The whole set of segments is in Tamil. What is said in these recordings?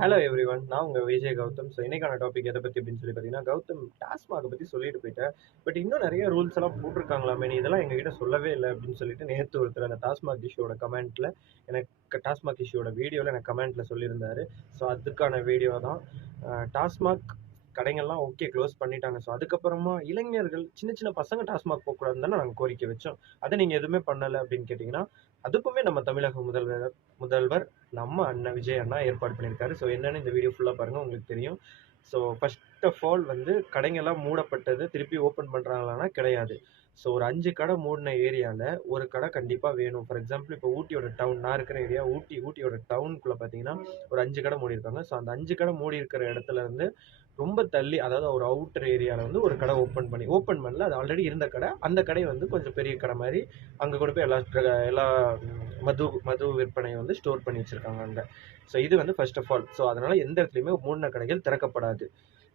Hello everyone. நான் உங்க விஜய் கௌதம். ஸோ இன்னைக்கான டாபிக் எத பத்தி அப்படின்னு சொல்லி பார்த்தீங்கன்னா, கௌதம் டாஸ்மாக பத்தி சொல்லிட்டு போயிட்டேன். பட் இன்னும் நெறைய ரூல்ஸ் எல்லாம் போட்டிருக்காங்களாமே, நீ இதெல்லாம் எங்ககிட்ட சொல்லவே இல்ல அப்படின்னு சொல்லிட்டு நேத்து ஒருத்தர் அந்த டாஸ்மாக் இஷ்யூவோட கமெண்ட்ல எனக்கு டாஸ்மாக் இஷ்யூவோட வீடியோல எனக்கு கமெண்ட்ல சொல்லியிருந்தாரு. ஸோ அதுக்கான வீடியோ தான். டாஸ்மாக் கடைங்கள்லாம் ஓகே க்ளோஸ் பண்ணிட்டாங்க. ஸோ அதுக்கப்புறமா இளைஞர்கள் சின்ன சின்ன பசங்க டாஸ்மாக் போகக்கூடாதுன்னு தானே நாங்க கோரிக்கை வச்சோம். அத நீங்க எதுவுமே பண்ணல அப்படின்னு கேட்டீங்கன்னா, அதுக்குமே நம்ம தமிழக முதல்வர் முதல்வர் நம்ம அண்ணன் விஜய் அண்ணா ஏற்பாடு பண்ணியிருக்காரு. ஸோ என்னன்னு இந்த வீடியோ ஃபுல்லா பாருங்க உங்களுக்கு தெரியும். ஸோ ஃபர்ஸ்ட் ஆஃப் ஆல் வந்து கடைங்கெல்லாம் மூடப்பட்டது திருப்பி ஓப்பன் பண்றாங்களான்னா கிடையாது. ஸோ ஒரு 5 கடை மூடின ஏரியால ஒரு கடை கண்டிப்பா வேணும். ஃபார் எக்ஸாம்பிள் இப்போ ஊட்டியோட டவுன் நான் இருக்கிற ஏரியா ஊட்டியோட டவுனுக்குள்ள பார்த்தீங்கன்னா, ஒரு 5 கடை மூடியிருக்காங்க. ஸோ அந்த 5 கடை மூடி இருக்கிற இடத்துல இருந்து ரொம்ப தள்ளி அதாவது ஒரு அவுட்டர் ஏரியால வந்து ஒரு கடை ஓப்பன் பண்ணல. அது ஆல்ரெடி இருந்த கடை. அந்த கடை வந்து கொஞ்சம் பெரிய கடை மாரி அங்க கொண்டு போய் எல்லா மது விற்பனையை வந்து ஸ்டோர் பண்ணி வச்சிருக்காங்க அங்க. ஸோ இது வந்து ஃபர்ஸ்ட் ஆஃப் ஆல். ஸோ அதனால எந்த இடத்துலையுமே மூடின கடைகள் திறக்கப்படாது.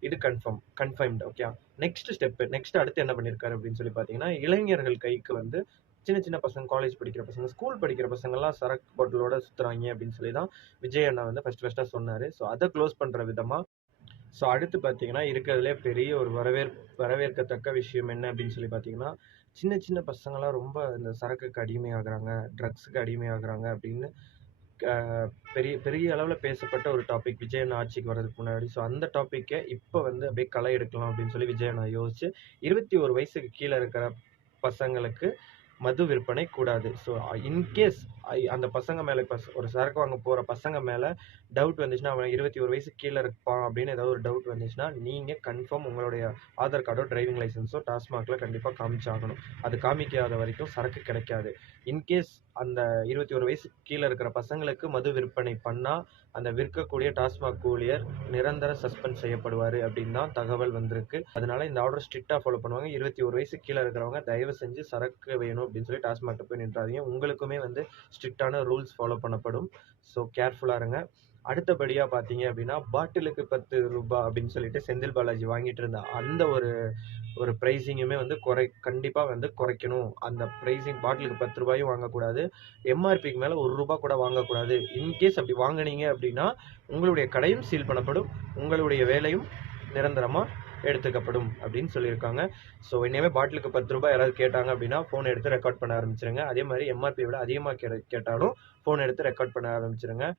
இது கன்ஃபர்ம்டு. ஓகே. நெக்ஸ்ட் அடுத்து என்ன பண்ணியிருக்காரு அப்படின்னு சொல்லி பார்த்தீங்கன்னா, இளைஞர்கள் கைக்கு வந்து சின்ன சின்ன பசங்க, காலேஜ் படிக்கிற பசங்க, ஸ்கூல் படிக்கிற பசங்கள்லாம் சரக்கு பாட்டிலோட சுத்துறாங்க அப்படின்னு சொல்லி தான் விஜய் அண்ணா வந்து ஃபர்ஸ்டா சொன்னாரு. ஸோ அதை க்ளோஸ் பண்ற விதமா ஸோ அடுத்து பார்த்தீங்கன்னா, இருக்கிறதுலே பெரிய ஒரு வரவேற்கத்தக்க விஷயம் என்ன அப்படின்னு சொல்லி பார்த்தீங்கன்னா, சின்ன சின்ன பசங்கலாம் ரொம்ப இந்த சரக்குக்கு அடிமையாகுறாங்க, ட்ரக்ஸுக்கு அடிமையாகுறாங்க அப்படின்னு க பெரிய பெரிய அளவுல பேசப்பட்ட ஒரு டாபிக் விஜய் அண்ணா ஆட்சிக்கு வர்றதுக்கு முன்னாடி. ஸோ அந்த டாபிக்க இப்ப வந்து அப்படியே களை எடுக்கலாம் அப்படின்னு சொல்லி விஜய் அண்ணா யோசிச்சு, 21 வயசுக்கு கீழ இருக்கிற பசங்களுக்கு மது விற்பனை கூடாது. ஸோ இன்கேஸ் அந்த பசங்க மேல இப்ப ஒரு சரக்கு வாங்க போற பசங்க மேல டவுட் வந்துச்சுன்னா, அவன் 21 வயசுக்கு கீழ இருப்பான் அப்படின்னு ஏதாவது ஒரு டவுட் வந்துச்சுன்னா, நீங்க கன்ஃபார்ம் உங்களுடைய ஆதார் கார்டோ, டிரைவிங் லைசென்ஸோ டாஸ்மாக்ல கண்டிப்பா காமிச்சாகணும். அது காமிக்காத வரைக்கும் சரக்கு கிடைக்காது. இன்கேஸ் அந்த 21 வயசுக்கு கீழ இருக்கிற பசங்களுக்கு மது விற்பனை பண்ணா, அந்த விற்கக்கூடிய டாஸ்மாக் ஊழியர் நிரந்தர சஸ்பெண்ட் செய்யப்படுவாரு அப்படின்னு தான் தகவல் வந்திருக்கு. அதனால இந்த ஆர்டர் ஸ்ட்ரிக்ட்டா ஃபாலோ பண்ணுவாங்க. 21 வயசுக்கு கீழ இருக்கிறவங்க தயவு செஞ்சு சரக்கு வேணும் அப்படின்னு சொல்லி டாஸ்மாக்ல போய் நின்றாதீங்க. உங்களுக்குமே வந்து ஸ்ட்ரிக்ட்டான ரூல்ஸ் ஃபாலோ பண்ணப்படும். ஸோ கேர்ஃபுல்லா இருங்க. அடுத்தபடியா பார்த்தீங்க அப்படின்னா, பாட்டிலுக்கு ரூ. 10 அப்படின்னு சொல்லிட்டு செந்தில் பாலாஜி வாங்கிட்டு இருந்த அந்த ஒரு ஒரு பிரைஸிங்குமே வந்து கண்டிப்பா வந்து குறைக்கணும். அந்த பிரைஸிங் பாட்டிலுக்கு ரூ. 10 வாங்கக்கூடாது. எம்ஆர்பிக்கு மேல ரூ. 1 கூட வாங்கக்கூடாது. இன்கேஸ் அப்படி வாங்குனீங்க அப்படின்னா, உங்களுடைய கடையும் சீல் பண்ணப்படும். உங்களுடைய வேலையும் நிரந்தரமா எடுத்துக்கப்படும் அப்படின்னு சொல்லியிருக்காங்க. ஸோ இனிமே பாட்டிலுக்கு ரூ. 10 யாராவது கேட்டாங்க அப்படின்னா, ஃபோன் எடுத்து ரெக்கார்ட் பண்ண ஆரம்பிச்சிருங்க. அதே மாரி எம்ஆர்பியை விட அதிகமா கேட்டாலும் ஃபோன் எடுத்து ரெக்கார்ட் பண்ண ஆரம்பிச்சிருங்க.